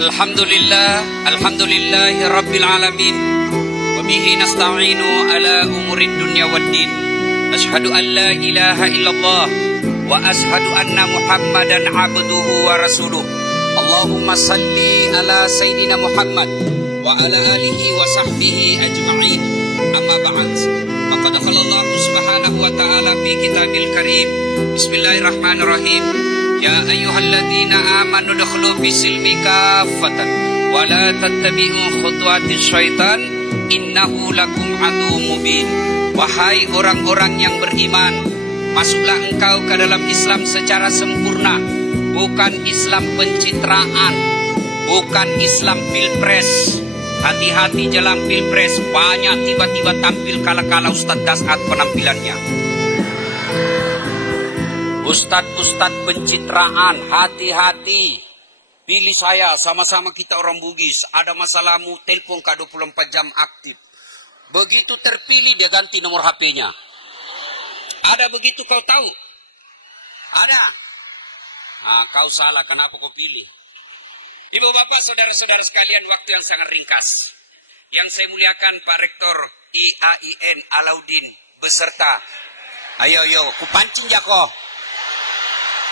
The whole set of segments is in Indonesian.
Alhamdulillahi Rabbil Alamin. Wabihi nasta'inu ala umurid dunya waddin. Ashhadu an la ilaha illallah wa ashhadu anna Muhammadan abduhu wa rasuluh. Allahumma salli ala Sayyidina Muhammad wa ala alihi wa sahbihi ajma'in. Amma ba'd. Faqad qala Allah subhanahu wa ta'ala fi kitabil karim. Bismillahirrahmanirrahim. Ya ayyuhalladzina amanu dukhulu fis-silmi kaffatan wa la tattabi'u khutuwatis syaitan innahu lakum aduwwum mubin. Wahai orang-orang yang beriman, masuklah engkau ke dalam Islam secara sempurna, bukan Islam pencitraan, bukan Islam pilpres. Hati-hati jelang pilpres, banyak tiba-tiba tampil kala-kala Ustadz Dasat penampilannya. Ustadz pencitraan, hati-hati. Pilih saya, sama-sama kita orang Bugis. Ada masalahmu, telepon K24 jam aktif. Begitu terpilih, dia ganti nomor HP-nya. Ada begitu kau tahu? Ada. Nah, kau salah, kenapa kau pilih? Ibu bapak, saudara-saudara sekalian, waktu yang sangat ringkas. Yang saya muliakan Pak Rektor IAIN Alauddin beserta. Ayo, kupancing jako.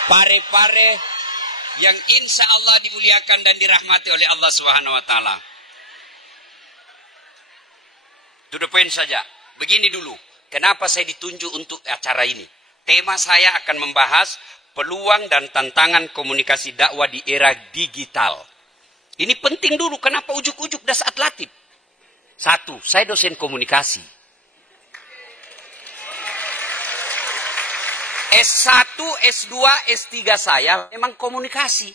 Pare-pare yang insya Allah dimuliakan dan dirahmati oleh Allah Subhanahu wa Ta'ala. To the point saja. Begini dulu, kenapa saya ditunjuk untuk acara ini? Tema saya akan membahas peluang dan tantangan komunikasi dakwah di era digital. Ini penting dulu, kenapa ujuk-ujuk Dasat Latif? Satu, saya dosen komunikasi. S1, S2, S3 saya memang komunikasi.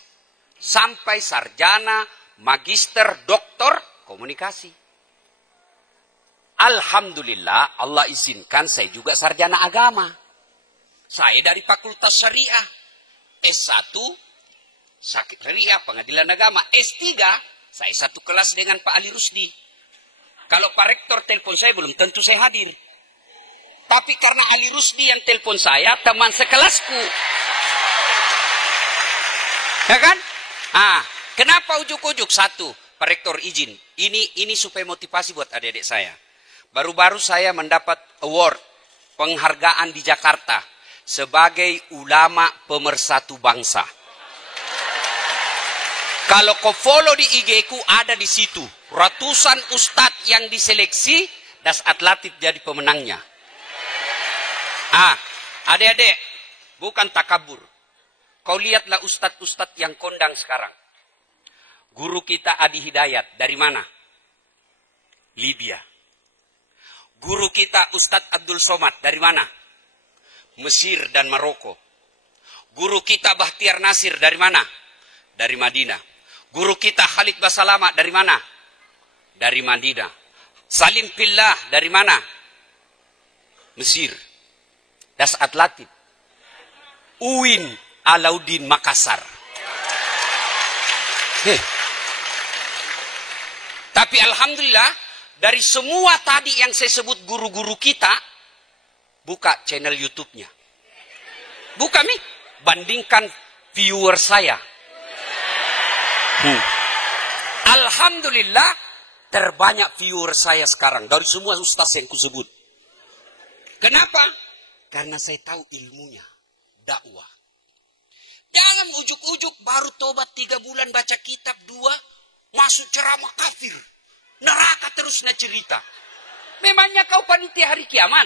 Sampai sarjana, magister, doktor, komunikasi. Alhamdulillah, Allah izinkan saya juga sarjana agama. Saya dari Fakultas Syariah. S1, Syariah, Pengadilan Agama. S3, saya satu kelas dengan Pak Ali Rusdi. Kalau Pak Rektor telepon saya, belum tentu saya hadir. Tapi karena Ali Rusdi yang telepon saya, teman sekelasku. Ya kan? Kenapa ujuk-ujuk? Satu, Pak Rektor izin. Ini supaya motivasi buat adik-adik saya. Baru-baru saya mendapat award, penghargaan di Jakarta, sebagai ulama pemersatu bangsa. Kalau kau follow di IG ku, ada di situ. Ratusan ustadz yang diseleksi, Dasat Latif jadi pemenangnya. Adik-adik, bukan takabur. Kau lihatlah ustadz-ustadz yang kondang sekarang. Guru kita Adi Hidayat, dari mana? Libya. Guru kita Ustadz Abdul Somad, dari mana? Mesir dan Maroko. Guru kita Bahtiar Nasir, dari mana? Dari Madinah. Guru kita Khalid Basalama, dari mana? Dari Madinah. Salim Pillah, dari mana? Mesir. Dasat Latif. UIN Alauddin Makassar. Tapi alhamdulillah, dari semua tadi yang saya sebut guru-guru kita, buka channel YouTube-nya. Buka nih, bandingkan viewer saya. Alhamdulillah, terbanyak viewer saya sekarang dari semua ustaz yang kusebut. Kenapa? Karena saya tahu ilmunya, dakwah. Jangan ujuk-ujuk baru tobat 3 bulan baca kitab 2, masuk ceramah kafir. Neraka terus na cerita. Memangnya kau panitia hari kiamat?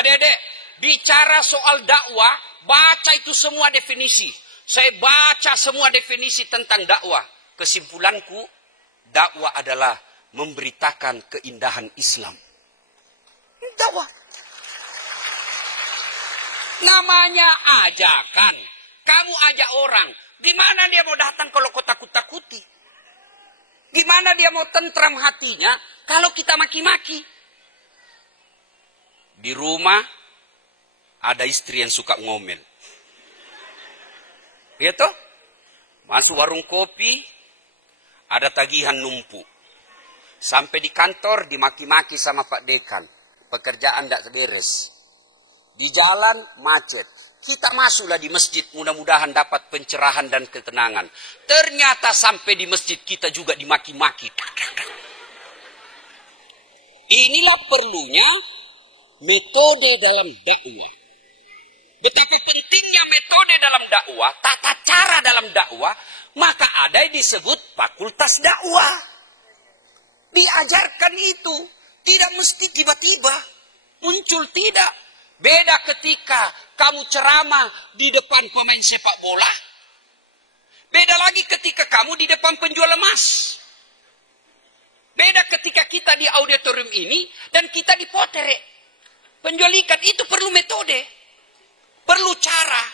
Adik-adik, bicara soal dakwah, baca itu semua definisi. Saya baca semua definisi tentang dakwah. Kesimpulanku, dakwah adalah memberitakan keindahan Islam. Dakwah. Namanya ajakan. Kamu ajak orang. Di mana dia mau datang kalau kau takut-takuti? Gimana dia mau tentram hatinya kalau kita maki-maki? Di rumah ada istri yang suka ngomel. Gitu? Masuk warung kopi, ada tagihan numpuk. Sampai di kantor dimaki-maki sama Pak Dekan. Pekerjaan tidak beres. Di jalan macet. Kita masuklah di masjid, mudah-mudahan dapat pencerahan dan ketenangan. Ternyata sampai di masjid kita juga dimaki-maki. Inilah perlunya metode dalam dakwah. Betapa pentingnya metode dalam dakwah, tata cara dalam dakwah, maka ada yang disebut fakultas dakwah. Diajarkan itu, tidak mesti tiba-tiba muncul, tidak. Beda ketika kamu ceramah di depan pemain sepak bola. Beda lagi ketika kamu di depan penjual emas. Beda ketika kita di auditorium ini dan kita di potere. Penjual ikan itu perlu metode. Perlu cara.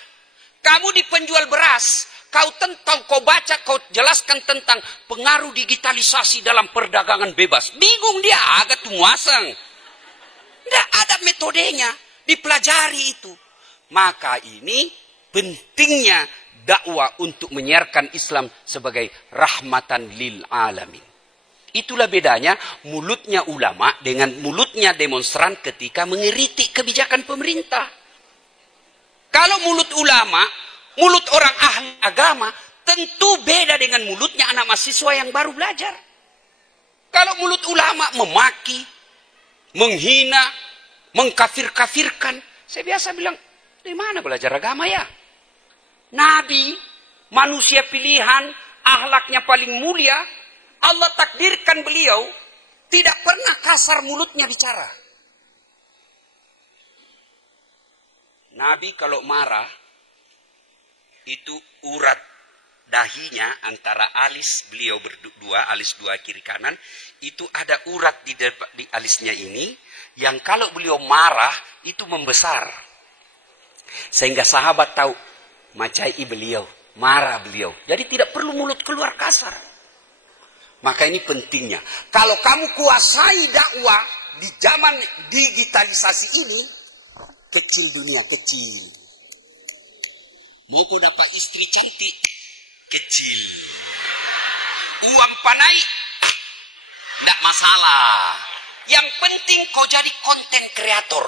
Kamu di penjual beras, kau baca, kau jelaskan tentang pengaruh digitalisasi dalam perdagangan bebas. Bingung dia, agak tumuasang. Tidak ada metodenya, dipelajari itu. Maka ini pentingnya dakwah untuk menyiarkan Islam sebagai rahmatan lil alamin. Itulah bedanya mulutnya ulama dengan mulutnya demonstran ketika mengkritik kebijakan pemerintah. Kalau mulut ulama, mulut orang ahli agama, tentu beda dengan mulutnya anak mahasiswa yang baru belajar. Kalau mulut ulama memaki, menghina, mengkafir-kafirkan, saya biasa bilang, dari mana belajar agama ya? Nabi, manusia pilihan, akhlaknya paling mulia, Allah takdirkan beliau tidak pernah kasar mulutnya bicara. Nabi kalau marah, itu urat dahinya antara alis beliau berdua, alis dua kiri kanan, itu ada urat di alisnya ini, yang kalau beliau marah, itu membesar. Sehingga sahabat tahu, macai beliau, marah beliau. Jadi tidak perlu mulut keluar kasar. Maka ini pentingnya. Kalau kamu kuasai dakwah di zaman digitalisasi ini, kecil dunia, kecil. Mau kau dapat istri cantik, kecil. Uang panai, tidak masalah. Yang penting kau jadi konten kreator.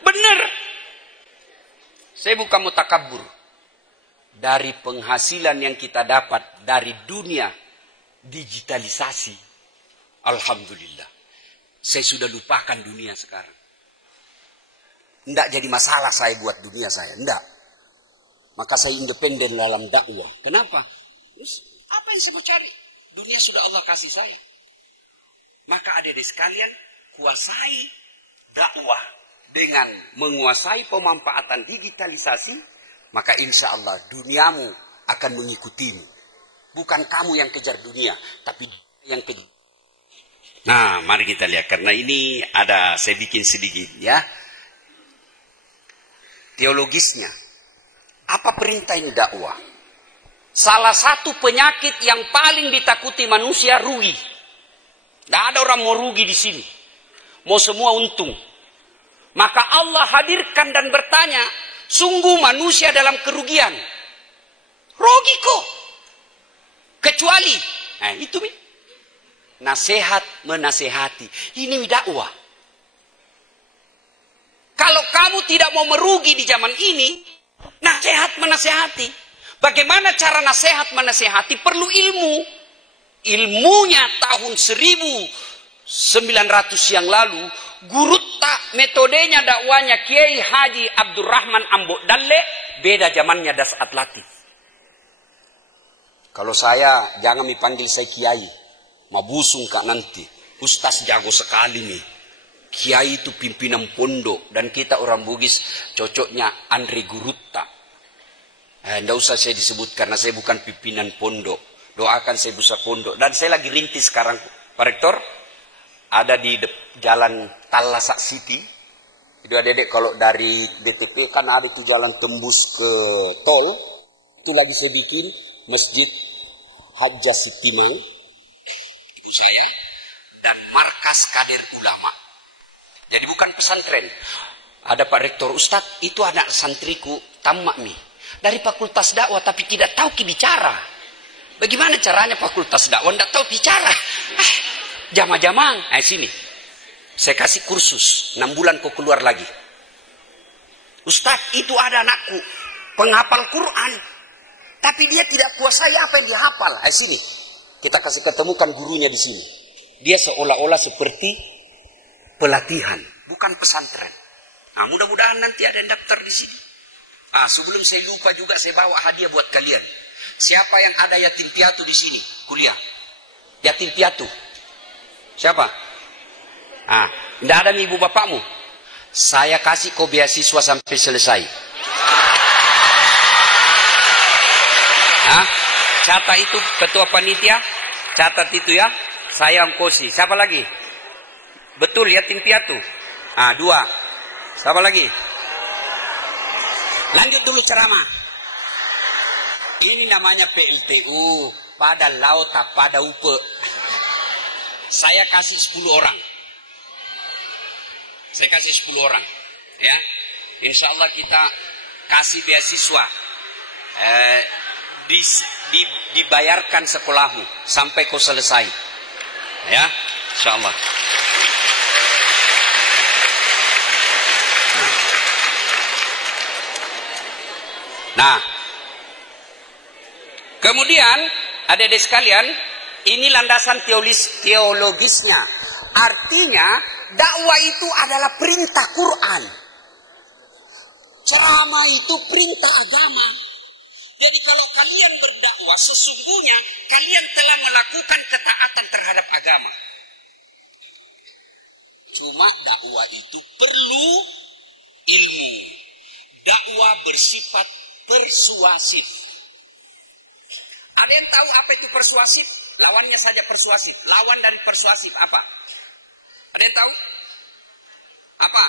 Benar. Saya bukan mutakabur. Dari penghasilan yang kita dapat dari dunia digitalisasi, alhamdulillah, saya sudah lupakan dunia sekarang. Tidak jadi masalah saya buat dunia saya, tidak. Maka saya independen dalam dakwah. Kenapa? Terus, apa yang saya mau cari? Dunia sudah Allah kasih saya. Maka adik-adik sekalian, kuasai dakwah dengan menguasai pemanfaatan digitalisasi, maka insya Allah duniamu akan mengikutimu. Bukan kamu yang kejar dunia, tapi yang kejar. Nah, mari kita lihat. Karena ini ada, saya bikin sedikit ya. Teologisnya. Apa perintah ini dakwah? Salah satu penyakit yang paling ditakuti manusia, rugi. Tidak ada orang mau rugi di sini. Mau semua untung. Maka Allah hadirkan dan bertanya, sungguh manusia dalam kerugian. Rugi kok. Kecuali, nah itu nasihat menasehati. Ini dakwah. Kalau kamu tidak mau merugi di zaman ini, nasihat menasehati. Bagaimana cara nasihat menasehati? Perlu ilmu. Ilmunya tahun 1900 yang lalu, Gurutta metodenya dakwanya Kiai Haji Abdurrahman Ambok Dalle, beda zamannya Das Atlatif. Kalau saya jangan dipanggil saya Kiai, mabusung kak nanti. Ustaz jago sekali nih. Kiai itu pimpinan pondok dan kita orang Bugis cocoknya Andre Gurutta. Tidak usah saya disebut karena saya bukan pimpinan pondok. Doakan saya bisa pondok dan saya lagi rintis sekarang, Pak Rektor. Ada di jalan Talasak City. Itu adik-adik kalau dari DTP kan ada itu jalan tembus ke tol. Itu lagi saya bikin Masjid Hajjah Sitimang. Itu saya. Dan markas kader ulama. Jadi bukan pesantren. Ada Pak Rektor, Ustadz itu anak santriku tamak nih. Dari fakultas dakwah tapi tidak tahu bicara. Bagaimana caranya fakultas dakwah tidak tahu bicara? Jama-jamang, sini. Saya kasih kursus, 6 bulan kau keluar lagi. Ustaz, itu ada anakku, penghafal Quran. Tapi dia tidak kuasai apa yang dia hafal. Sini, kita kasih ketemukan gurunya di sini. Dia seolah-olah seperti pelatihan, bukan pesantren. Nah, mudah-mudahan nanti ada yang daftar di sini. Sebelum saya lupa juga, saya bawa hadiah buat kalian. Siapa yang ada yatim piatu di sini? Kuliah. Yatim piatu. Siapa? Tidak ada nih ibu bapakmu. Saya kasih kau beasiswa sampai selesai. Catat itu ketua panitia. Catat itu ya. Saya ongkosi. Siapa lagi? Betul, yatim piatu. 2. Siapa lagi? Lanjut dulu ceramah. Ini namanya PLTU. Pada lauta, pada upe. Saya kasih 10 orang. Saya kasih 10 orang. Ya. Insya Allah kita kasih beasiswa. Dibayarkan sekolahmu sampai kau selesai. Ya. Insya Allah. Nah. Kemudian, adik-adik sekalian, ini landasan teologisnya. Artinya, dakwah itu adalah perintah Quran. Ceramah itu perintah agama. Jadi kalau kalian berdakwah, sesungguhnya kalian telah melakukan ketaatan terhadap agama. Cuma dakwah itu perlu ilmu. Dakwah bersifat persuasif. Ada yang tahu apa itu persuasif? Lawannya saja persuasif. Lawan dari persuasif apa? Ada yang tahu? Apa?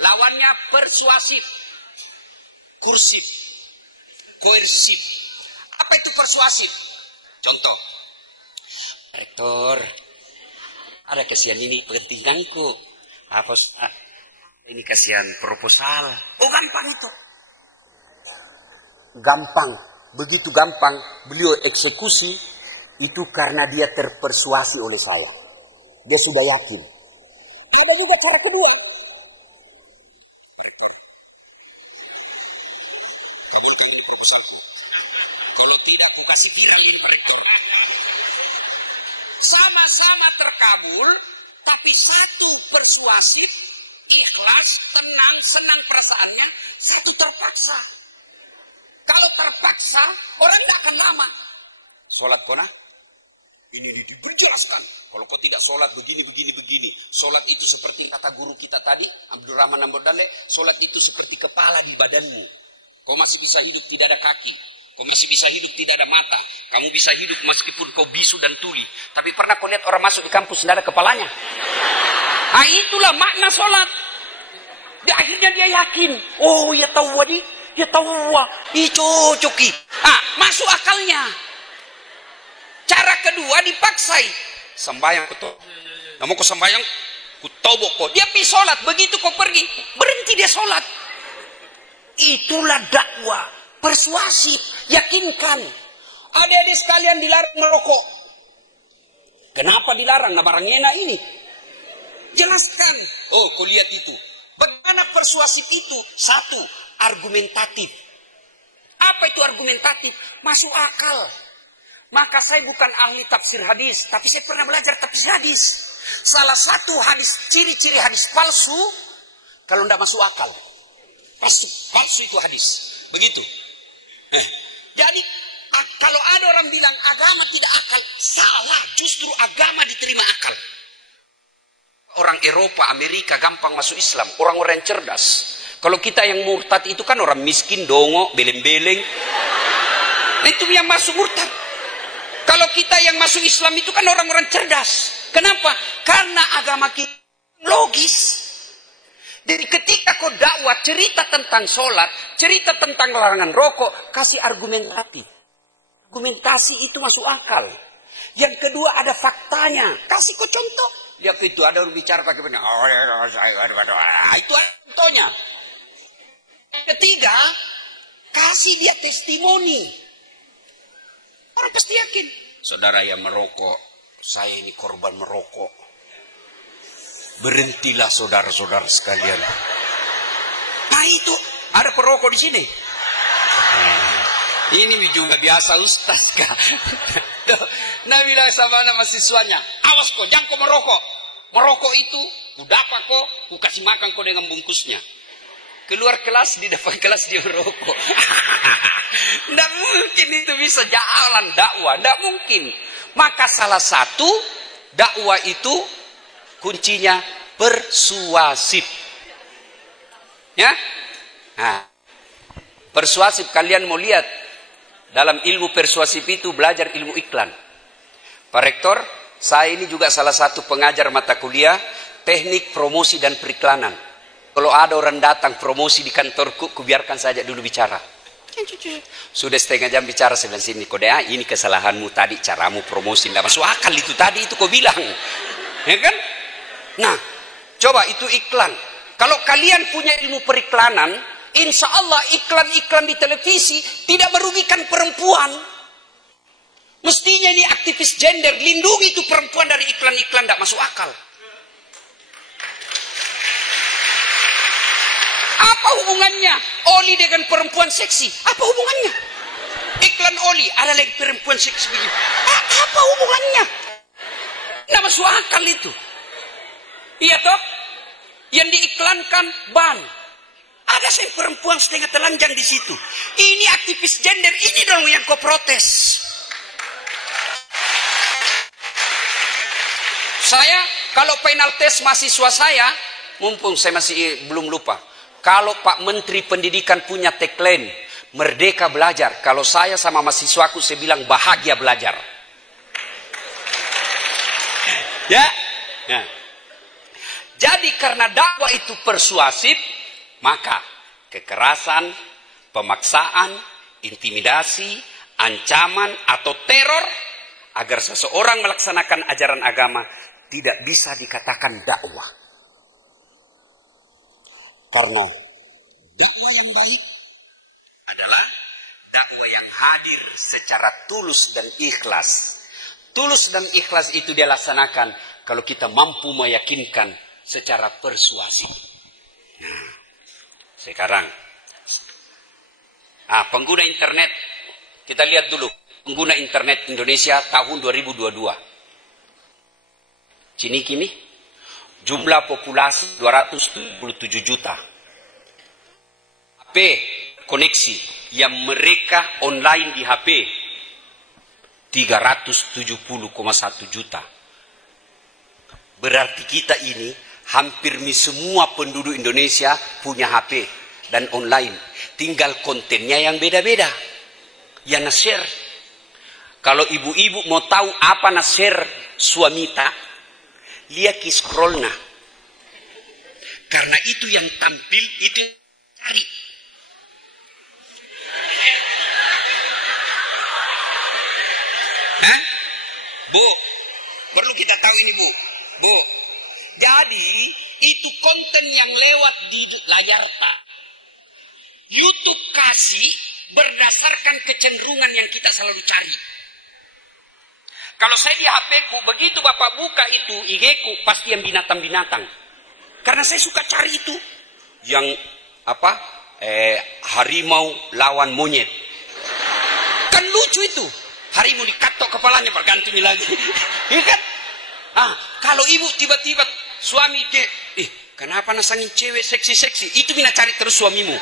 Lawannya persuasif. Kursif. Koersif. Apa itu persuasif? Contoh. Rektor, ada kasihan ini pentinganku. Ini kasihan proposal. Oh, gampang itu. Gampang. Begitu gampang beliau eksekusi itu karena dia terpersuasi oleh saya. Dia sudah yakin. Ada juga cara kedua. Sama-sama terkabul, tapi satu persuasif, ikhlas, tenang, senang perasaannya, satu terpaksa. Kalau terpaksa, orang tidak akan lama. Sholat kona, ini dijelaskan. Kalau kau tidak sholat begini. Sholat itu seperti kata guru kita tadi, Abdurrahman Ambodale, sholat itu seperti kepala di badanmu. Kau masih bisa hidup tidak ada kaki. Kau masih bisa hidup tidak ada mata. Kamu bisa hidup meskipun kau bisu dan tuli. Tapi pernah kau lihat orang masuk di kampus tidak ada kepalanya? Itulah makna sholat. Di akhirnya dia yakin. Oh ya tahu wadi. Ya tahu cocoki. Masuk akalnya. Cara kedua dipaksai. Sembayang betul. Namun kau sembayang, ku tobok kau. Dia pergi sholat. Begitu kau pergi, berhenti dia sholat. Itulah dakwah. Persuasif. Yakinkan. Adik-adik sekalian dilarang merokok. Kenapa dilarang? Nah barang enak ini. Jelaskan. Oh, kau lihat itu. Bagaimana persuasif itu? Satu, argumentatif. Apa itu argumentatif? Masuk akal. Maka saya bukan ahli tafsir hadis, tapi saya pernah belajar tafsir hadis. Salah satu hadis, ciri-ciri hadis palsu, kalau tidak masuk akal. Palsu itu hadis. Begitu. Jadi, kalau ada orang bilang agama tidak akal, salah. Justru agama diterima akal. Orang Eropa, Amerika gampang masuk Islam. Orang-orang yang cerdas. Kalau kita yang murtad itu kan orang miskin, dongo, beleng-beleng. Itu yang masuk murtad. Kalau kita yang masuk Islam itu kan orang-orang cerdas. Kenapa? Karena agama kita logis. Jadi ketika kau dakwah cerita tentang sholat, cerita tentang larangan rokok, kasih argumentatif. Argumentasi itu masuk akal. Yang kedua ada faktanya. Kasih kau contoh. Lihat itu ada orang bicara pakai benar. Itu contohnya. Ketiga, kasih dia testimoni. Orang pasti yakin. Saudara yang merokok, saya ini korban merokok. Berhentilah saudara-saudara sekalian. Nah itu Ada perokok di sini. Ini juga biasa Ustaz kah? Nah bilang sama anak mahasiswanya, awas kok, jangan kau merokok. Merokok itu, kudapat kok, ku kasih makan kau dengan bungkusnya. Keluar kelas, di depan kelas dia merokok. Tidak mungkin itu bisa jalan dakwah, tidak mungkin. Maka salah satu dakwah itu kuncinya persuasif. Ya? Nah, persuasif kalian mau lihat dalam ilmu persuasif itu belajar ilmu iklan. Pak Rektor, saya ini juga salah satu pengajar mata kuliah teknik promosi dan periklanan. Kalau ada orang datang promosi di kantorku, kubiarkan saja dulu bicara. Sudah setengah jam bicara sebelah sini. Kode ini kesalahanmu tadi, caramu promosi. Tidak masuk akal itu tadi, itu kau bilang. Ya kan? Nah, coba itu iklan. Kalau kalian punya ilmu periklanan, insya Allah iklan-iklan di televisi tidak merugikan perempuan. Mestinya ini aktivis gender, lindungi itu perempuan dari iklan-iklan, tidak masuk akal. Apa hubungannya oli dengan perempuan seksi? Apa hubungannya? Iklan oli, ada lagi perempuan seksi begini. Apa hubungannya? Tidak masuk akal itu. Iya toh? Yang diiklankan ban. Ada saya perempuan setengah telanjang di situ. Ini aktivis gender, ini dong yang kau protes. Saya kalau final test mahasiswa saya, mumpung saya masih belum lupa. Kalau Pak Menteri Pendidikan punya tagline Merdeka Belajar, kalau saya sama mahasiswaku saya bilang bahagia belajar. Ya. Ya. Jadi karena dakwah itu persuasif, maka kekerasan, pemaksaan, intimidasi, ancaman atau teror agar seseorang melaksanakan ajaran agama tidak bisa dikatakan dakwah. Karena dakwah yang baik adalah dakwah yang hadir secara tulus dan ikhlas. Tulus dan ikhlas itu dia laksanakan kalau kita mampu meyakinkan secara persuasif. Nah, sekarang pengguna internet, kita lihat dulu pengguna internet Indonesia tahun 2022. Kini jumlah populasi 277 juta. HP koneksi yang mereka online di HP 370,1 juta. Berarti kita ini hampir semua penduduk Indonesia punya HP dan online. Tinggal kontennya yang beda-beda. Yang nge-share. Kalau ibu-ibu mau tahu apa nge-share suamita, lihat ki scrollnya. Karena itu yang tampil itu cari. Hah? Bu, perlu kita tahu ini Bu. Bu, jadi itu konten yang lewat di layar tak. YouTube kasih berdasarkan kecenderungan yang kita selalu cari. Kalau saya di HP-ku, begitu Bapak buka itu IG-ku, pasti yang binatang-binatang. Karena saya suka cari itu. Yang harimau lawan monyet. Kan lucu itu. Harimau dikatok kepalanya, bergantungi lagi. Iya kan? Kalau ibu tiba-tiba suami kenapa nasangin cewek seksi-seksi? Itu bina cari terus suamimu.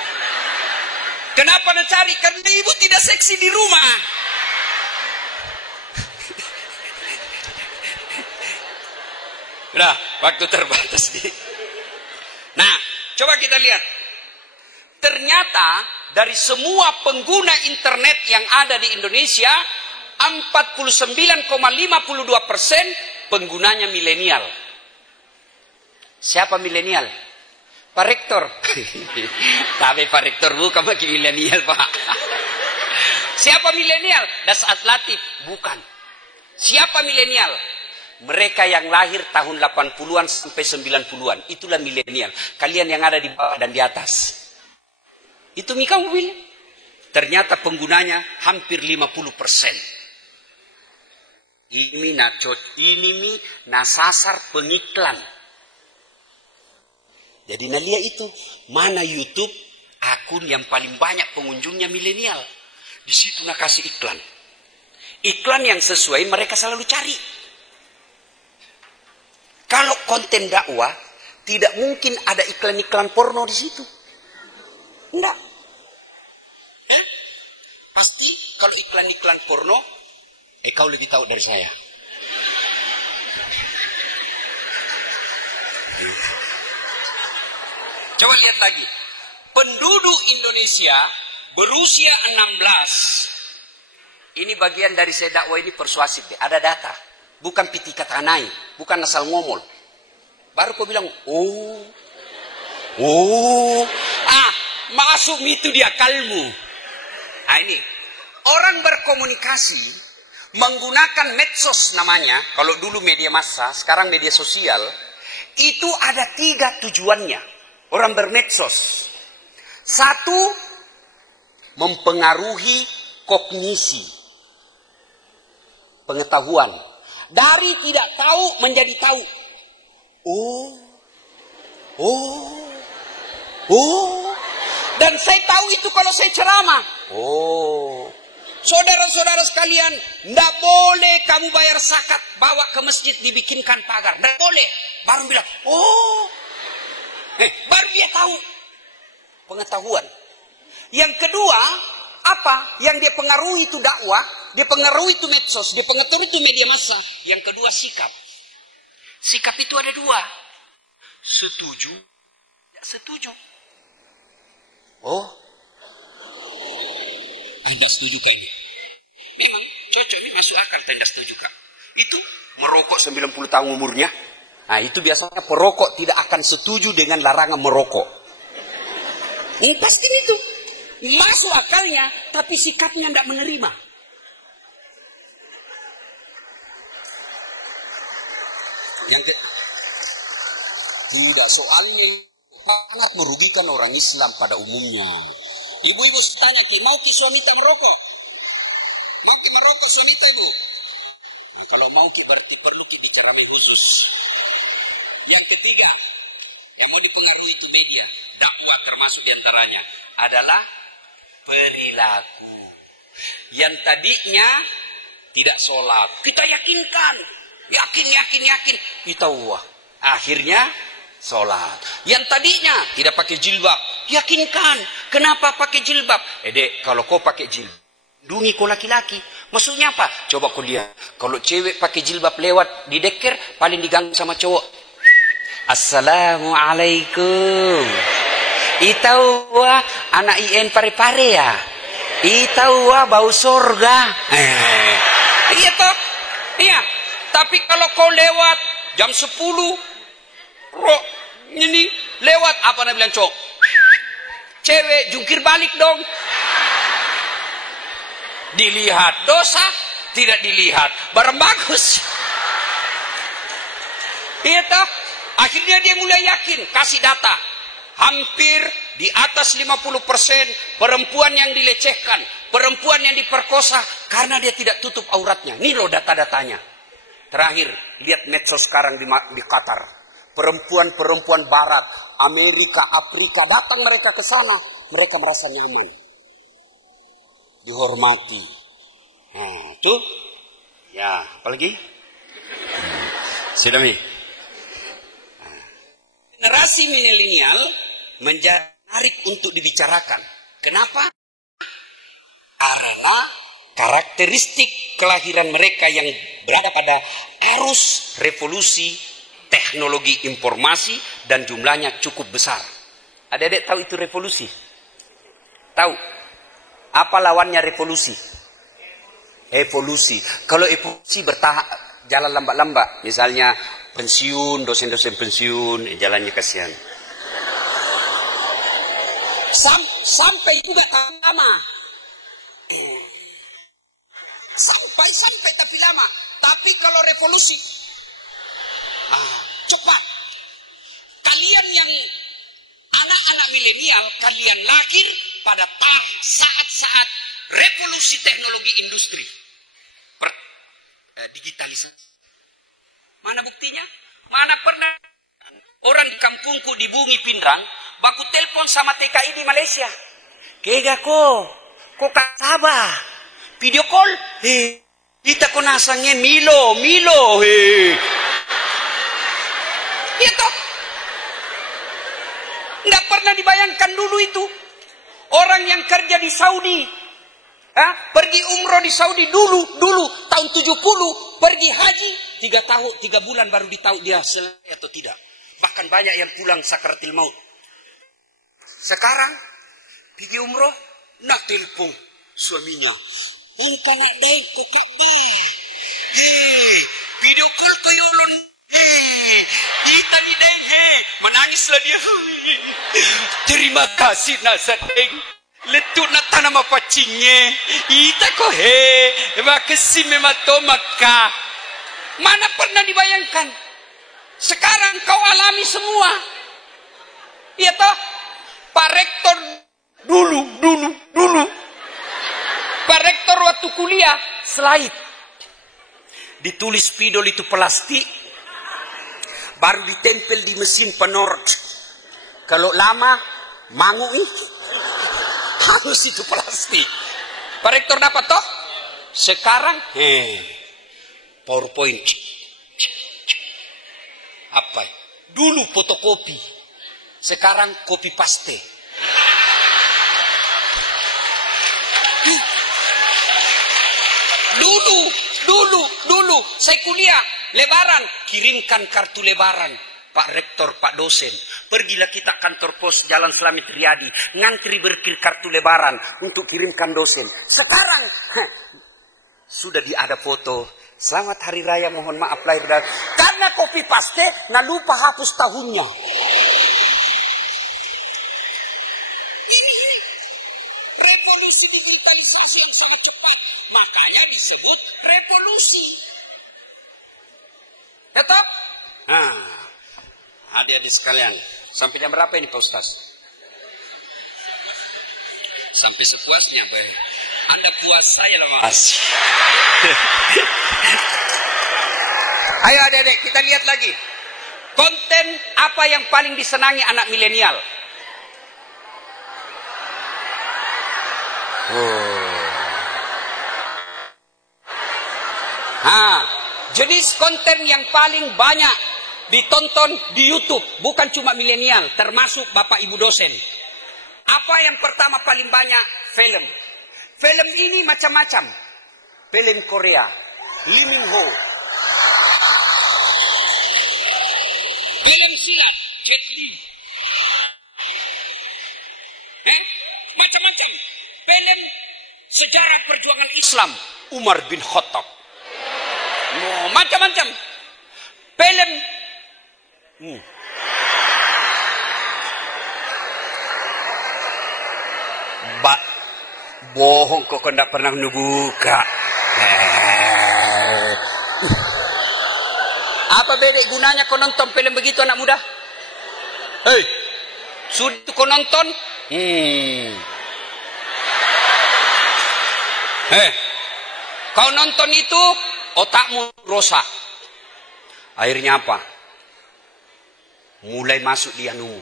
Kenapa nak cari? Karena ibu tidak seksi di rumah. Nah, waktu terbatas nih. Nah, coba kita lihat. Ternyata dari semua pengguna internet yang ada di Indonesia, 49,52% penggunanya milenial. Siapa milenial? Pak Rektor. Tapi Pak Rektor bukan makin milenial, Pak. Siapa milenial? Dasat Latif, bukan. Siapa milenial? Mereka yang lahir tahun 80-an sampai 90-an. Itulah milenial. Kalian yang ada di bawah dan di atas. Itu Mika mobil. Ternyata penggunanya hampir 50%. Ini nasasar pengiklan. Jadi nalia itu. Mana YouTube Akun yang paling banyak pengunjungnya milenial. Di situ nak kasih iklan. Iklan yang sesuai mereka selalu cari. Kalau konten dakwah, tidak mungkin ada iklan-iklan porno di situ. Enggak. Pasti kalau iklan-iklan porno, kau lebih tahu dari saya. Coba lihat lagi. Penduduk Indonesia berusia 16. Ini bagian dari saya dakwah ini persuasif deh. Ada data. Bukan piti katanai. Bukan asal ngomol. Baru kau bilang, masuk itu di akalmu. Nah ini. Orang berkomunikasi menggunakan medsos namanya. Kalau dulu media massa, sekarang media sosial. Itu ada 3 tujuannya. Orang bermedsos. 1, mempengaruhi kognisi. Pengetahuan. Dari tidak tahu menjadi tahu. Dan saya tahu itu kalau saya ceramah. Saudara-saudara sekalian, tidak boleh kamu bayar zakat, bawa ke masjid dibikinkan pagar. Tidak boleh. Baru bilang, baru dia tahu. Pengetahuan. Yang kedua, apa? Yang dia pengaruhi itu dakwah, dia pengaruhi itu medsos, dia pengaruhi itu media massa. Yang kedua, sikap. Sikap itu ada 2. Setuju, tidak setuju. Anda setuju kan? Memang cocok, ini masuk akal, tidak setuju kan? Itu merokok 90 tahun umurnya. Nah, itu biasanya perokok tidak akan setuju dengan larangan merokok. Pasti itu. Masuk akalnya, tapi sikapnya tidak menerima. Tidak, soalnya sangat merugikan orang Islam pada umumnya. Ibu-ibu tanya, mau ki suami tak merokok? Mau ki merokok suami tadi? Nah, kalau mau ki berarti perlu kita bicara khusus. Yang ketiga, yang mau dipengaruhi itu media. Dakwah termasuk diantaranya adalah perilaku. Yang tadinya tidak sholat, kita yakinkan. Yakin. Kita akhirnya sholat. Yang tadinya tidak pakai jilbab, yakinkan. Kenapa pakai jilbab? Dek, kalau kau pakai jilbab, lindungi kau laki-laki. Maksudnya apa? Coba kau lihat. Kalau cewek pakai jilbab lewat di deker, paling diganggu sama cowok. Assalamualaikum. Itau anak IN pare-pare ya. Itau bau surga. Iya toh? Iya. Tapi kalau kau lewat jam 10, ini lewat apa nak bilang cowok? Cewek jungkir balik dong. Dilihat dosa, tidak dilihat barang bagus. Iya toh? Akhirnya dia mulai yakin, kasih data. Hampir di atas 50% perempuan yang dilecehkan, perempuan yang diperkosa karena dia tidak tutup auratnya. Ini loh data-datanya. Terakhir, lihat medsos sekarang di Qatar. Perempuan-perempuan barat, Amerika, Afrika, datang mereka ke sana. Mereka merasa nyaman. Dihormati. Nah, tuh. Ya, apalagi? Sidami. Generasi milenial menjadi menarik untuk dibicarakan. Kenapa? Karena karakteristik kelahiran mereka yang berada pada arus revolusi teknologi informasi dan jumlahnya cukup besar. Adik-adik tahu itu revolusi? Tahu? Apa lawannya revolusi? Evolusi. Kalau evolusi jalan lambat-lambat, misalnya pensiun, dosen-dosen pensiun, jalannya kasihan. Sampai juga lama. Sampai tapi lama. Tapi kalau revolusi, cepat. Kalian yang anak-anak milenial, kalian lahir pada saat-saat revolusi teknologi industri. Digitalisasi. Mana buktinya? Mana pernah orang di kampungku di Bumi Pindrang baku telepon sama TKI di Malaysia. Kega ko kasaba. Video call. Kita ko nasangnya Milo. Itu. Nggak pernah dibayangkan dulu itu. Orang yang kerja di Saudi, pergi umroh di Saudi dulu tahun 70, pergi haji 3 bulan baru ditahu dia selesai atau tidak. Bahkan banyak yang pulang sakaratil maut. Sekarang pergi umroh, nak telepon suaminya. Entah nak dek ke Kaabah. Video call to yolon. Kita di dek. Menangislah dia. Terima kasih Nazadeng. Letuk nak tanam apa cingnya. Ita ko makasih memato maka. Mana pernah dibayangkan. Sekarang kau alami semua. Iya toh? Pak Rektor dulu. Pak Rektor waktu kuliah slide. Ditulis spidol itu plastik. Baru ditempel di mesin penorot. Kalau lama mangu halus itu plastik. Pak Rektor dapat toh? Sekarang PowerPoint. Apa? Dulu fotokopi. Sekarang copy paste. Dulu saya kuliah lebaran, kirimkan kartu lebaran. Pak Rektor, Pak dosen, pergilah kita kantor pos Jalan Slamet Riyadi, ngantri berkir kartu lebaran untuk kirimkan dosen. Sekarang sudah ada foto. Selamat Hari Raya, mohon maaf lahir dan karena copy paste, nah lupa hapus tahunnya. Revolusi digitalisasi yang sangat cepat, makanya disebut revolusi. Tetap? Adik-adik sekalian, sampai jam berapa ini Pak Ustaz? Sampai sepuasnya, ada puasa ya Mas. Ayo adik-adik, kita lihat lagi. Konten apa yang paling disenangi anak milenial? Jenis konten yang paling banyak ditonton di YouTube, bukan cuma milenial, termasuk Bapak Ibu dosen. Apa yang pertama paling banyak? Film. Film ini macam-macam. Film Korea, Lee Min Ho. Film silat, Jet Li. Macam-macam. Film sejarah perjuangan Islam, Umar bin Khattab. Macam-macam. Film bohong kok tidak pernah ngebuka. Apa bedek gunanya kau nonton film begitu anak muda? Sudah kau nonton? Kau nonton itu otakmu rosak. Akhirnya apa? Mulai masuk di anumu,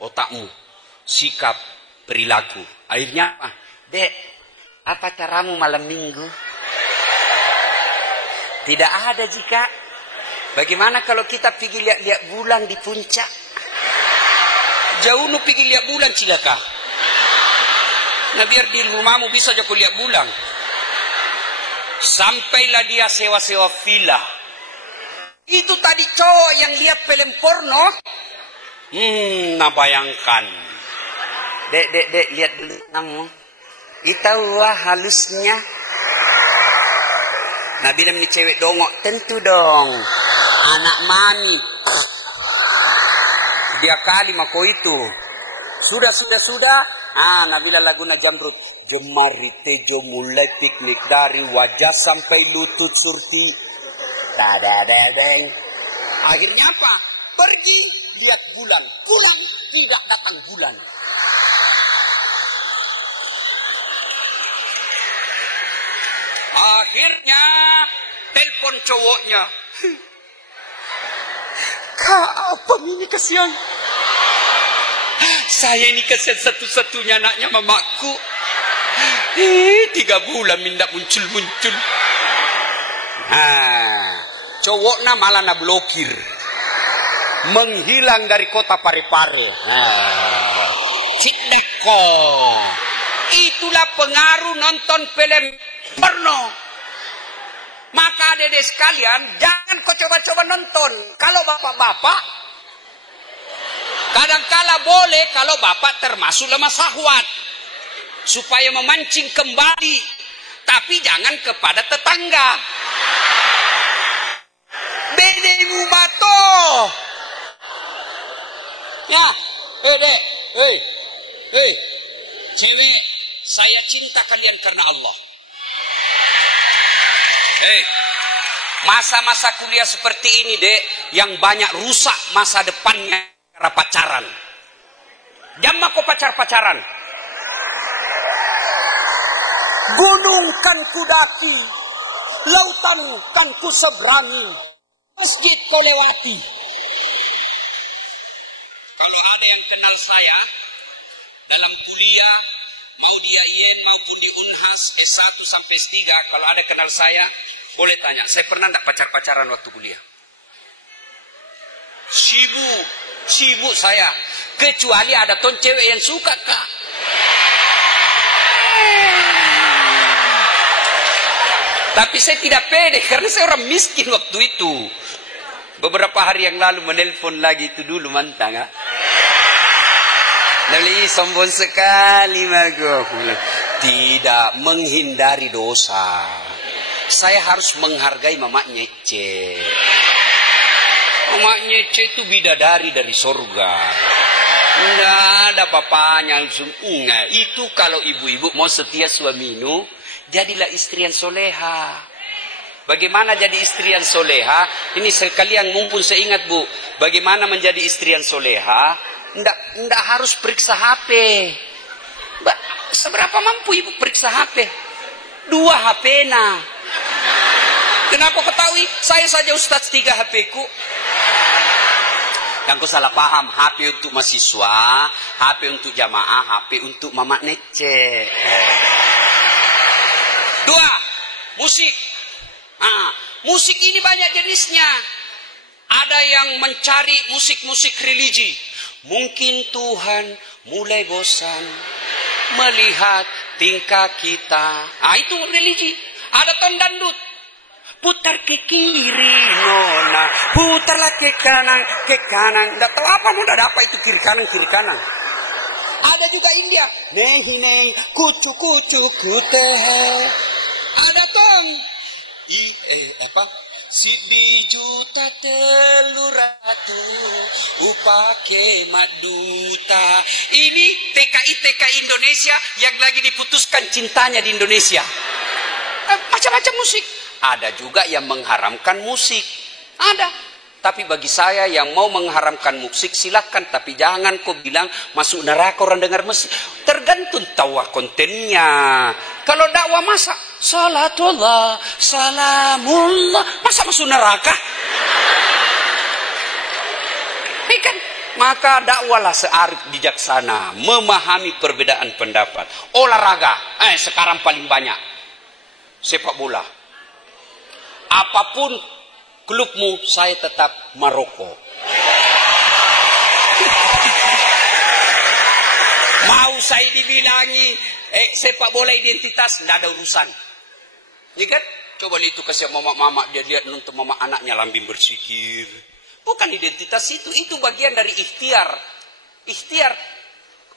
otakmu, sikap, perilaku. Akhirnya apa? Dek, apa caramu malam minggu? Tidak ada jika. Bagaimana kalau kita pergi lihat bulan di puncak? Jauh nu pergi lihat bulan cilaka. Nah biar di rumahmu bisa aja kau lihat bulan. Sampailah dia sewa-sewa villa. Itu tadi cowok yang lihat film porno. Nah bayangkan. Dek, lihat dulu kamu. Kita wah halusnya. Nah bilang ni cewek dongok, tentu dong. Anak mami. Dia kali mako itu. Sudah. Nabila Laguna Jamrut. Jemari tejo mulai piknik dari wajah sampai lutut surti. Tadadadeng. Akhirnya apa? Pergi lihat bulan. Bulan tidak datang bulan. Akhirnya telepon cowoknya. Kak, apa ini kesian? Saya ini kasihan satu-satunya anaknya mamaku. 3 bulan minta muncul-muncul. Cowoknya malah na blokir. Menghilang dari kota Parepare. Cideko. Itulah pengaruh nonton film porno. Maka adik-adik sekalian, jangan kau coba-coba nonton. Kalau bapak-bapak, kadangkala boleh kalau bapak termasuk lemah syahwat. Supaya memancing kembali. Tapi jangan kepada tetangga. Bedemu bato. Ya, dek. Hei. Cewek, saya cinta kalian karena Allah. Masa-masa kuliah seperti ini, dek, yang banyak rusak masa depannya karena pacaran. Jangan kau pacaran. Gunung kan ku daki, lautan kan ku seberangi, masjid kau lewati. Kalau ada yang kenal saya dalam kuliah, mau di IAIN maupun di Unhas S1 sampai S3, kalau ada kenal saya, boleh tanya, saya pernah enggak pacaran waktu kuliah? Sibuk saya. Kecuali ada ton cewek yang suka, Kak. Tapi saya tidak pede karena saya orang miskin waktu itu. Beberapa hari yang lalu menelpon lagi itu dulu mantan, Kak. Nabi sombong sekali mago. Tidak, menghindari dosa. Saya harus menghargai Mama Nyece. Mama Nyece itu bidadari dari surga. Tidak ada papanya. Itu kalau ibu-ibu mau setia suamimu, jadilah istri yang soleha. Bagaimana jadi istri yang soleha? Ini sekalian mumpun saya ingat, Bu. Bagaimana menjadi istri yang soleha? Nggak harus periksa HP. Seberapa mampu ibu periksa HP? 2 HP nah. Kenapa ketahui? Saya saja Ustaz 3 HP ku. Yang kau salah paham, HP untuk mahasiswa, HP untuk jamaah, HP untuk Mama Nece. 2, musik. Musik ini banyak jenisnya. Ada yang mencari musik-musik religi. Mungkin Tuhan mulai bosan melihat tingkah kita. Itu religi. Ada ton dangdut. Putar ke kiri, nona. Putarlah ke kanan, ke kanan. Nggak tahu apa, udah apa itu kiri kanan. Ada juga India. Nehi, kucu, kuteh. Ada tong. Sidi juta telur ratu upake maduta. Ini TKI Indonesia yang lagi diputuskan cintanya di Indonesia. Macam-macam musik. Ada juga yang mengharamkan musik. Ada. Tapi bagi saya yang mau mengharamkan musik silahkan. Tapi jangan kau bilang masuk neraka orang dengar musik. Tergantung tahu kontennya. Kalau dakwah masa salatullah, salamullah, masa masuk neraka? Kan? Maka dakwalah searif bijaksana, memahami perbedaan pendapat. Olahraga, sekarang paling banyak sepak bola. Apapun klubmu, saya tetap Maroko. Mau saya dibilangi sepak bola identitas, tidak ada urusan. Ya kan? Coba lihat itu kasih mama dia lihat nonton mama anaknya lambing bersikir. Bukan identitas itu bagian dari ikhtiar. Ikhtiar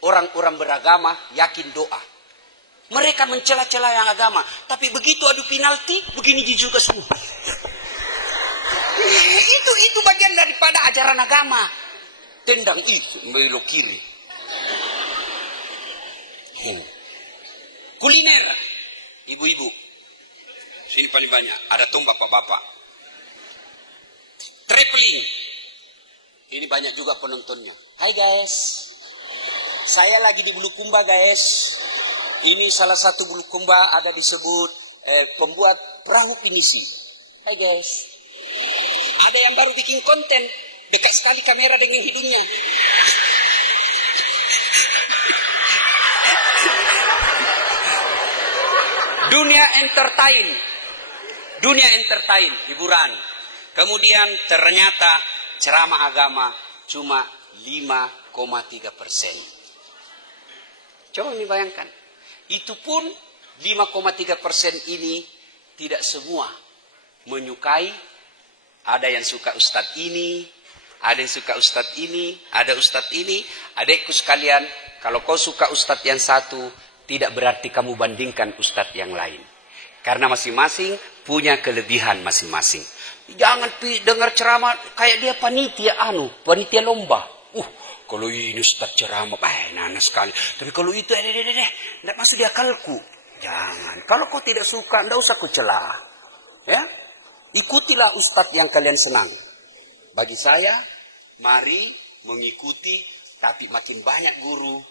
orang-orang beragama yakin doa. Mereka mencela-cela yang agama, tapi begitu adu penalti begini juga semua. Itu bagian daripada ajaran agama. Tendang belok kiri. Kuliner, ibu-ibu, sini paling banyak. Ada tuh bapak-bapak. Traveling, ini banyak juga penontonnya. Hai guys, saya lagi di Bulukumba guys. Ini salah satu Bulukumba ada disebut pembuat perahu pinisi. Hai guys. Ada yang baru bikin konten, dekat sekali kamera dengan hidungnya. Dunia entertain, hiburan. Kemudian ternyata ceramah agama cuma 5,3%. Coba nih bayangkan. Itu pun 5,3% ini tidak semua menyukai. Ada yang suka ustadz ini, ada yang suka ustadz ini, ada ustadz ini. Adekku sekalian, kalau kau suka ustadz yang satu, tidak berarti kamu bandingkan ustadz yang lain. Karena masing-masing punya kelebihan masing-masing. Jangan dengar ceramah kayak dia panitia lomba. Kalau ini ustaz ceramah, nanas sekali. Tapi kalau itu, tidak masuk di akalku. Jangan. Kalau kau tidak suka, tidak usah kau celah. Ya, ikutilah ustaz yang kalian senang. Bagi saya, mari mengikuti. Tapi makin banyak guru,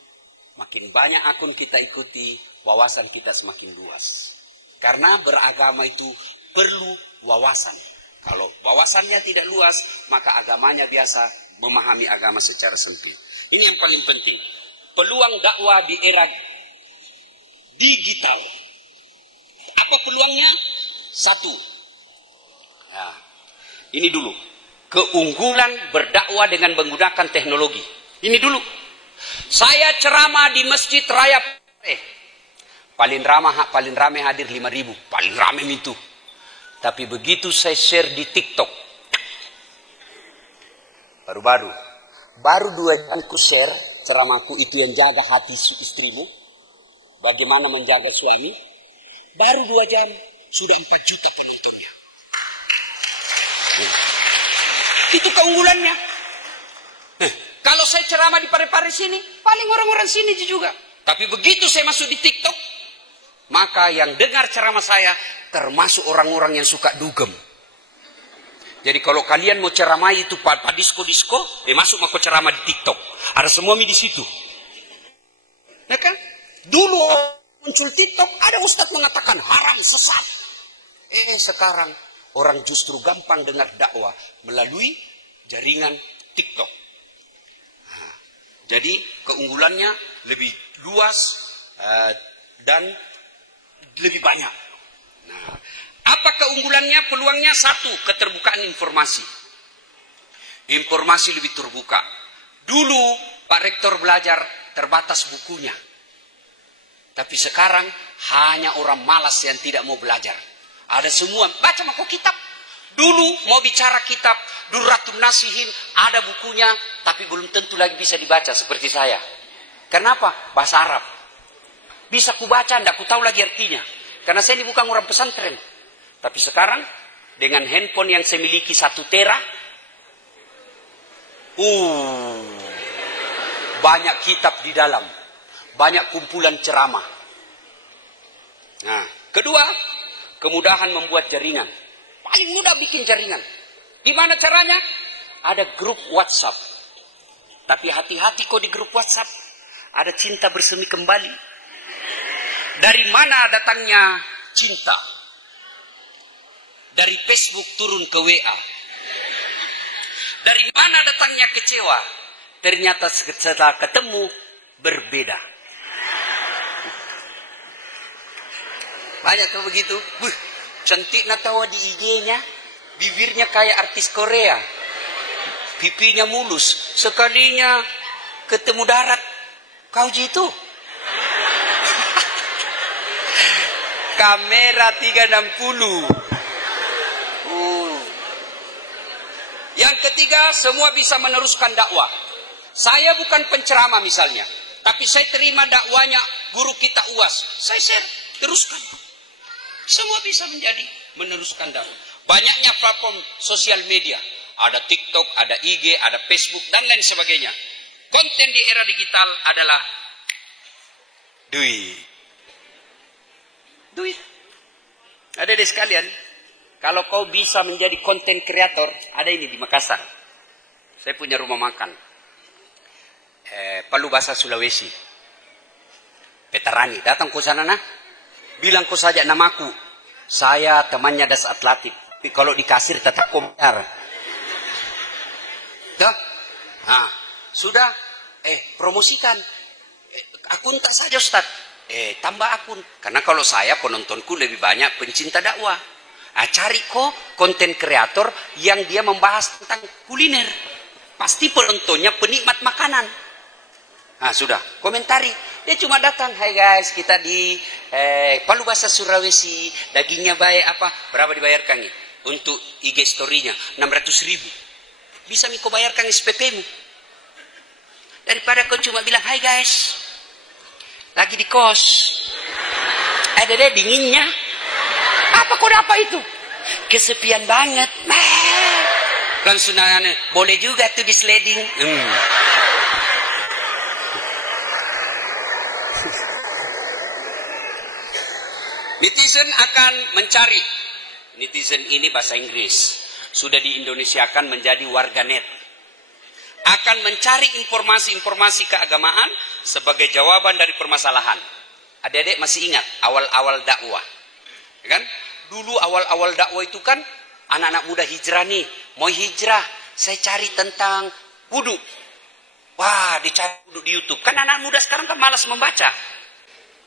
makin banyak akun kita ikuti, wawasan kita semakin luas. Karena beragama itu perlu wawasan. Kalau wawasannya tidak luas, maka agamanya biasa, memahami agama secara sempit. Ini yang paling penting. Peluang dakwah di era digital. Apa peluangnya? Satu. Nah, ini dulu. Keunggulan berdakwah dengan menggunakan teknologi. Ini dulu. Saya ceramah di Masjid Raya. Paling ramai hadir 5.000. Paling ramai itu. Tapi begitu saya share di TikTok. Baru 2 jam ku share ceramahku itu yang jaga hati istrimu. Bagaimana menjaga suami. Baru 2 jam sudah 4 juta penontonnya. Itu keunggulannya. Kalau saya ceramah di Parepare sini, paling orang-orang sini juga. Tapi begitu saya masuk di TikTok, maka yang dengar ceramah saya termasuk orang-orang yang suka dugem. Jadi kalau kalian mau ceramah itu pada disko-disko, masuk mau ceramah di TikTok. Ada semua di situ. Ya kan? Dulu muncul TikTok, ada ustadz mengatakan haram, sesat. Sekarang orang justru gampang dengar dakwah melalui jaringan TikTok. Nah, jadi keunggulannya lebih luas dan lebih banyak. Nah, apa keunggulannya? Peluangnya satu, keterbukaan informasi. Informasi lebih terbuka. Dulu Pak Rektor belajar terbatas bukunya. Tapi sekarang hanya orang malas yang tidak mau belajar. Ada semua, baca mako kitab. Dulu mau bicara kitab, Durratun Nasihin, ada bukunya, tapi belum tentu lagi bisa dibaca seperti saya. Kenapa? Bahasa Arab. Bisa ku baca, tidak ku tahu lagi artinya. Karena saya ini bukan orang pesantren. Tapi sekarang, dengan handphone yang saya miliki 1 tera, banyak kitab di dalam. Banyak kumpulan ceramah. Nah, kedua, kemudahan membuat jaringan. Paling mudah bikin jaringan. Gimana caranya? Ada grup WhatsApp. Tapi hati-hati kok di grup WhatsApp. Ada cinta bersemi kembali. Dari mana datangnya cinta? Dari Facebook turun ke WA. Dari mana datangnya kecewa? Ternyata setelah ketemu berbeda. Banyak tuh begitu. Cantik natawa di IG-nya. Bibirnya kayak artis Korea. Pipinya mulus. Sekalinya ketemu darat. Kau jitu. Kamera 360. Yang ketiga, semua bisa meneruskan dakwah. Saya bukan penceramah misalnya. Tapi saya terima dakwanya guru kita UAS. Saya share, teruskan. Semua bisa menjadi meneruskan dakwah. Banyaknya platform sosial media. Ada TikTok, ada IG, ada Facebook, dan lain sebagainya. Konten di era digital adalah duit. Ada deh sekalian. Kalau kau bisa menjadi konten kreator, ada ini di Makassar. Saya punya rumah makan. Palu bahasa Sulawesi. Petarani, datang ke sana nah. Bilang kau saja namaku. Saya temannya Das Atlatif. Tapi kalau di kasir tetap komentar. Dah? Nah, sudah. Promosikan. Akun tak saja Ustaz. tambah akun. Karena kalau saya penontonku lebih banyak pencinta dakwah. Cari kok konten kreator yang dia membahas tentang kuliner. Pasti penontonnya penikmat makanan. Sudah, komentari. Dia cuma datang, hai guys, kita di Palu Basah Sulawesi, dagingnya baik apa? Berapa dibayarkan nih? Untuk IG story-nya 600.000. Bisa Miko bayarkan SPP-mu. Daripada kau cuma bilang, hai guys, lagi di kos. Dede dinginnya. Apa kode apa itu? Kesepian banget. Langsung nanya, boleh juga tuh di sliding. Netizen akan mencari. Netizen ini bahasa Inggris. Sudah diindonesiakan menjadi warganet. Akan mencari informasi-informasi keagamaan sebagai jawaban dari permasalahan. Adik-adik masih ingat awal-awal dakwah. Ya kan? Dulu awal-awal dakwah itu kan anak-anak muda hijrah nih. Mau hijrah, saya cari tentang wudu. Wah, dicari wudu di YouTube. Kan anak muda sekarang kan malas membaca.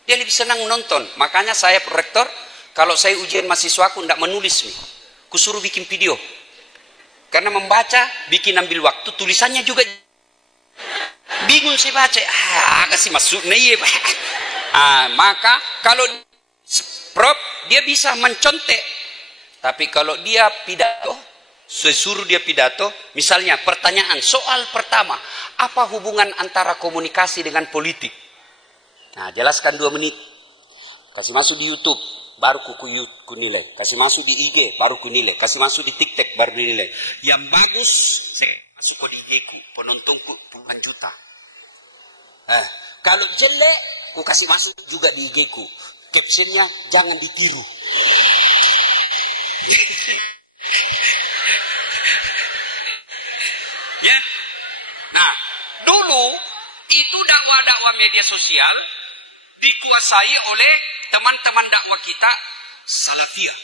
Dia lebih senang menonton. Makanya saya rektor, kalau saya ujian mahasiswaku tidak menulis nih. Kusuruh bikin video. Karena membaca, bikin ambil waktu, tulisannya juga bingung saya baca. Kasih masuk nih. Maka kalau Prof, dia bisa mencontek. Tapi kalau dia pidato, saya suruh dia pidato, misalnya pertanyaan, soal pertama, apa hubungan antara komunikasi dengan politik? Jelaskan 2 menit. Kasih masuk di YouTube, baru ku nilai. Kasih masuk di IG, baru ku nilai. Kasih masuk di TikTok, baru dinilai. Yang bagus, masuk di IG ku, penontonku puluhan juta. Kalau jelek, ku kasih masuk juga di IG ku. Captionnya jangan ditiru. Dulu itu dakwah-dakwah media sosial dikuasai oleh teman-teman dakwah kita Salafiyah.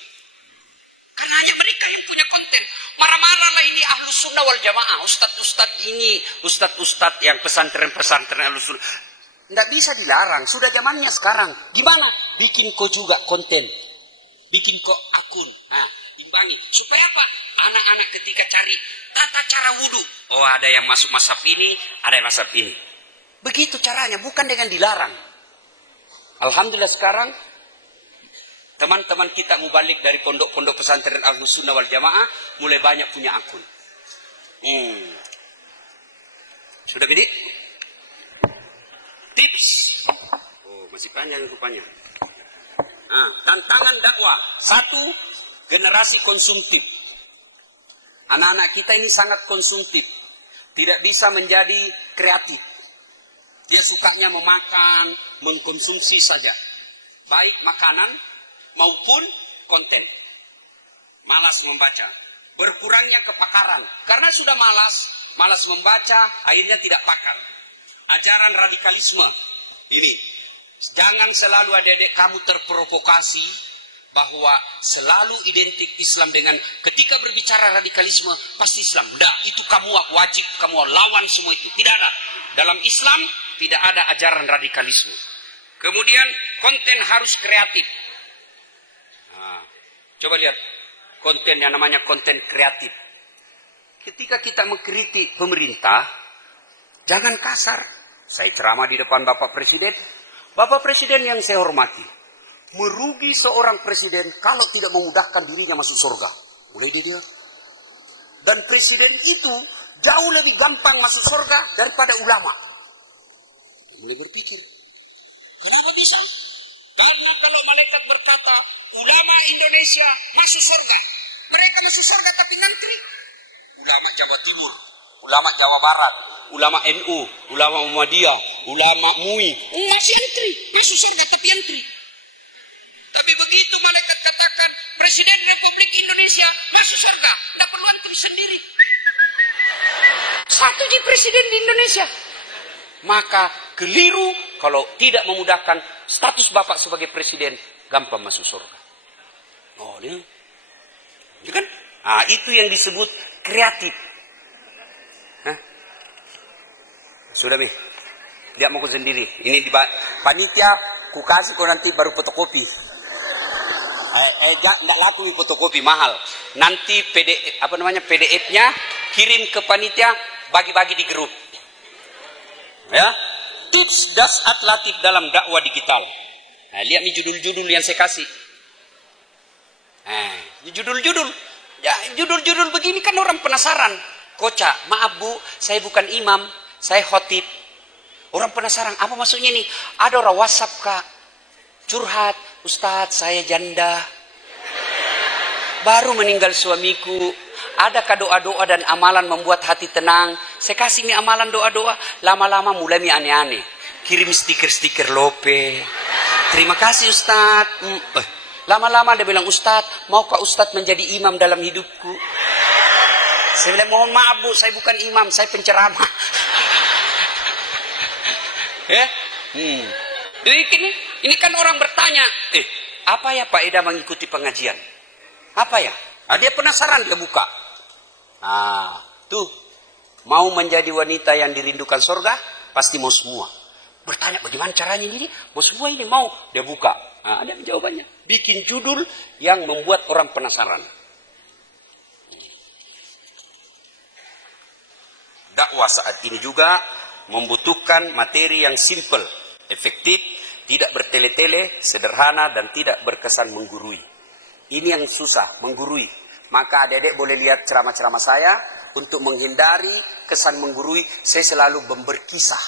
Karena hanya mereka yang punya konten. Mana-mana lah ini Ahlus Sunnah wal Jamaah, ustadz-ustadz ini, ustadz-ustadz yang pesantren-pesantren Ahlus Sunnah. Tidak bisa dilarang, sudah zamannya sekarang. Gimana? Bikin kok juga konten. Bikin kok akun. Imbangi. Supaya apa? Anak-anak ketika cari tata cara wudhu. Oh, ada yang masuk mazhab ini, ada yang mazhab ini. Begitu caranya, bukan dengan dilarang. Alhamdulillah sekarang teman-teman kita mubalik dari pondok-pondok pesantren Ahlus Sunnah wal Jamaah mulai banyak punya akun. Sudah bidik? Tips. Oh, masih panjang rupanya. Tantangan dakwah. 1, generasi konsumtif. Anak-anak kita ini sangat konsumtif. Tidak bisa menjadi kreatif. Dia sukanya memakan, mengkonsumsi saja. Baik makanan maupun konten. Malas membaca. Berkurangnya kepakaran. Karena sudah malas membaca, akhirnya tidak pakar. Ajaran radikalisme ini, jangan selalu adik-adik kamu terprovokasi bahwa selalu identik Islam dengan ketika berbicara radikalisme pasti Islam. Udah, itu kamu wajib, kamu lawan semua itu. Tidak ada. Dalam Islam tidak ada ajaran radikalisme. Kemudian konten harus kreatif. Coba lihat konten yang namanya konten kreatif. Ketika kita mengkritik pemerintah, jangan kasar. Saya ceramah di depan Bapak Presiden. Bapak Presiden yang saya hormati. Merugi seorang presiden kalau tidak memudahkan dirinya masuk surga. Mulai dia. Dan presiden itu jauh lebih gampang masuk surga daripada ulama. Mulai berpikir. Kenapa bisa? Karena kalau malaikat berkata, ulama Indonesia masuk surga. Mereka masuk surga tapi ngantri. Ulama Jawa Timur, ulama Jawa Barat, ulama NU, ulama Muhammadiyah, ulama MUI, masih antri, masuk surga tapi antri. Tapi begitu malaikat katakan Presiden Republik Indonesia masuk surga, tak perlu antri sendiri. Satu di Presiden di Indonesia. Maka keliru kalau tidak memudahkan status Bapak sebagai Presiden, gampang masuk surga. Oh, ini kan? Itu yang disebut kreatif. Sudah, Dia mau sendiri. Ini di panitia Ku kasih kau nanti baru fotokopi. Nggak laku fotokopi, mahal. Nanti PDF-nya kirim ke panitia, bagi-bagi di grup. Ya, tips dasar latif dalam dakwah digital. Nah, lihat nih judul-judul yang saya kasih. Judul-judul. Ya, judul-judul begini kan orang penasaran. Kocak, maaf Bu, saya bukan imam, saya khotib. Orang penasaran, apa maksudnya nih? Ada orang WhatsApp Kak, curhat, Ustadz saya janda, baru meninggal suamiku. Adakah doa-doa dan amalan membuat hati tenang? Saya kasih nih amalan doa-doa. Lama-lama mulai nih aneh-aneh. Kirim stiker-stiker lope. Terima kasih Ustadz. Lama-lama dia bilang, Ustadz, maukah Ustadz menjadi imam dalam hidupku? Saya bilang, mohon maaf Bu, saya bukan imam, saya penceramah. Ya? Jadi ini kan orang bertanya, apa ya Pak Eda mengikuti pengajian? Apa ya? Dia penasaran, dia buka. Tuh, mau menjadi wanita yang dirindukan surga, pasti mau semua. Bertanya bagaimana caranya ini? Mau semua ini mau, dia buka. Ada jawabannya. Bikin judul yang membuat orang penasaran. Dakwah saat ini juga membutuhkan materi yang simple, efektif, tidak bertele-tele, sederhana, dan tidak berkesan menggurui. Ini yang susah, menggurui. Maka adik-adik boleh lihat ceramah-ceramah saya. Untuk menghindari kesan menggurui, saya selalu berkisah.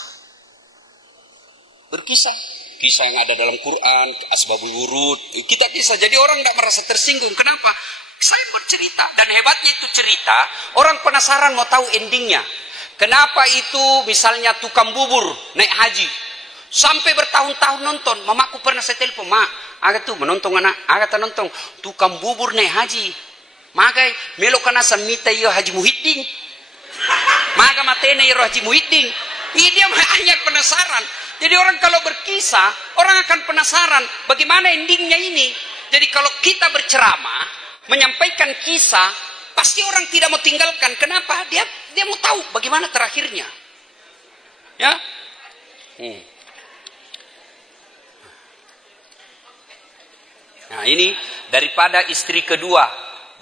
Berkisah. Kisah yang ada dalam Quran, asbabul wurud. Kita kisah, jadi orang tidak merasa tersinggung. Kenapa? Saya bercerita. Dan hebatnya itu cerita, orang penasaran mau tahu endingnya. Kenapa itu misalnya tukang bubur naik haji sampai bertahun-tahun nonton. Mamaku pernah saya telepon, Mak, agak tuh menonton anak, agak nonton tukang bubur naik haji. Magai melok kana samita yo Haji Muhyiddin. Maga matene yo Haji Muhyiddin. Ini dia hanya penasaran. Jadi orang kalau berkisah, orang akan penasaran bagaimana endingnya ini. Jadi kalau kita berceramah, menyampaikan kisah, pasti orang tidak mau tinggalkan. Kenapa? Dia mau tahu bagaimana terakhirnya. Ya. Nah ini daripada istri kedua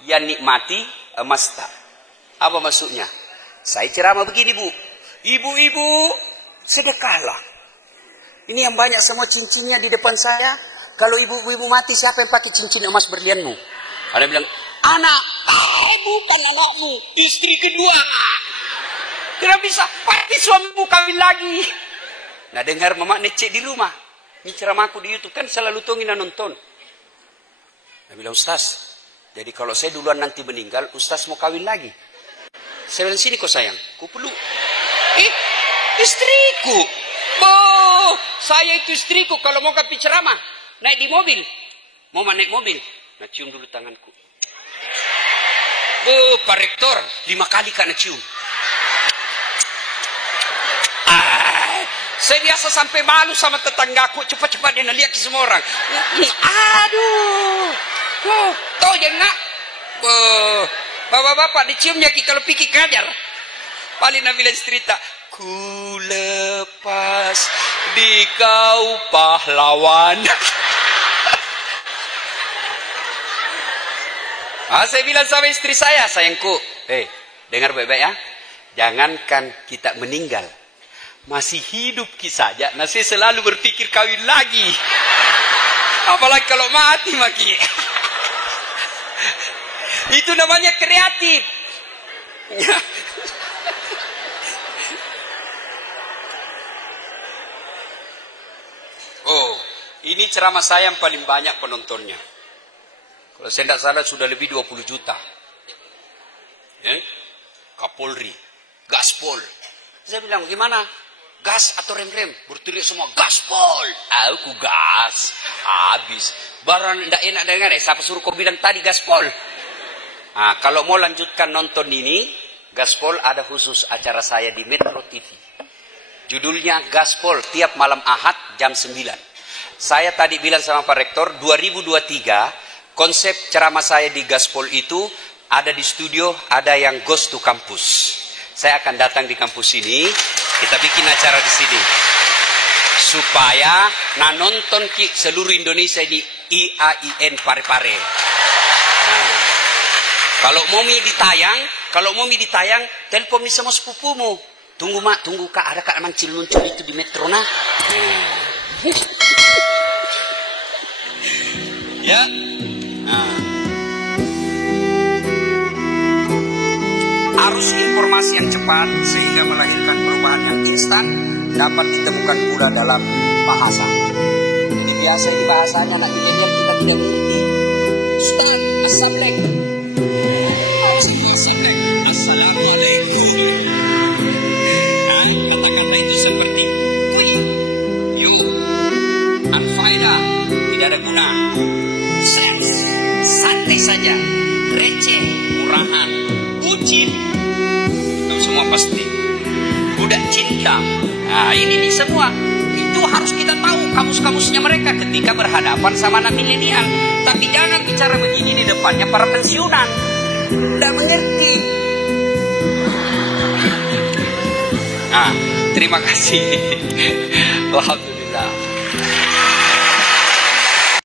yang nikmati masta. Apa maksudnya? Saya ceramah begini Bu. Ibu-ibu sedekahlah. Ini yang banyak semua cincinnya di depan saya. Kalau ibu-ibu mati siapa yang pakai cincin emas berlianmu? Ada yang bilang, anak. Bukan anakmu, istri kedua. Kenapa bisa? Pasti suamimu kawin lagi. Nah dengar mama necek di rumah. Ini ceramahku di YouTube kan selalu tongin nonton. Dia bilang, Ustaz, jadi kalau saya duluan nanti meninggal, Ustaz mau kawin lagi. Saya bilang, sini kok sayang, ku perlu. Istriku. Saya itu istriku kalau mau ke ceramah. Naik di mobil. Mau naik mobil. Nah cium dulu tanganku. Pak Rektor, 5 kali kena cium. Saya biasa sampai malu sama tetanggaku. Cepat-cepat dia lihat ke semua orang. Aduh. Tahu jangan. Bapak-bapak diciumnya kalau pikir ngajar. Paling Nabila cerita. Ku lepas di kau pahlawan. Saya bilang sama istri saya, sayangku, dengar baik-baik ya. Jangankan kita meninggal, masih hidup kita saja, saya selalu berpikir kawin lagi. Apalagi kalau mati maki. Itu namanya kreatif. Ini ceramah saya yang paling banyak penontonnya. Kalau saya tidak salah sudah lebih 20 juta. Kapolri, gaspol. Saya bilang, gimana? Gas atau rem-rem? Berteriak semua, gaspol. Aku gas. Habis. Barang tidak enak dengar. Siapa suruh kau bilang tadi gaspol? Kalau mau lanjutkan nonton ini, gaspol ada khusus acara saya di Metro TV. Judulnya Gaspol, tiap malam Ahad jam 9. Saya tadi bilang sama Pak Rektor, 2023 konsep ceramah saya di Gaspol itu ada di studio, ada yang ghost to campus. Saya akan datang di kampus ini, kita bikin acara di sini. supaya nonton ki seluruh Indonesia di IAIN Parepare. Nah, kalau mau ditayang, telepon nih sama sepupumu. Tunggu mak, tunggu kak, ada kak muncul itu di metro nah. Ya. Nah. Arus informasi yang cepat sehingga melahirkan perubahan yang instan dapat ditemukan pula dalam bahasa. Jadi biasa di bahasanya anak milenial kita tidak ngerti. Ustaz, assalamualaikum. Assalamualaikum. Nah, kata-kata itu seperti kui, yo, anfaida, tidak ada guna. Sens, santai saja, receh, murahan, bucin, itu semua pasti. Budak cinta. Nah, ini semua itu harus kita tahu kamus-kamusnya mereka ketika berhadapan sama anak milenial. Tapi jangan bicara begini di depannya para pensiunan. Tidak mengerti. Nah, terima kasih. Alhamdulillah.